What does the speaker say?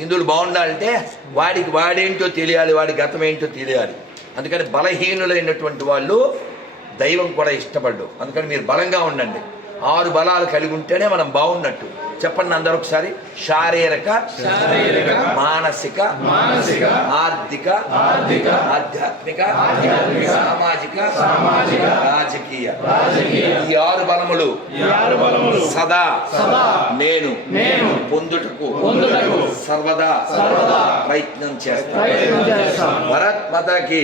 హిందువులు బాగుండాలంటే వాడేంటో తెలియాలి, వాడి గతం ఏంటో తెలియాలి. అందుకని బలహీనులైనటువంటి వాళ్ళు దైవం కూడా ఇష్టపడ్డు. అందుకని మీరు బలంగా ఉండండి. 6 బలాలు కలిగి ఉంటేనే మనం బాగున్నట్టు. చెప్పండి అందరూ ఒకసారి. శారీరక, మానసిక, ఆర్థిక, ఆధ్యాత్మిక, సామాజిక, రాజకీయ. ఈ 6 బలములు సదా నేను పొందుటకు సర్వదా ప్రయత్నం చేస్తాను. భరత్ మాతాకి.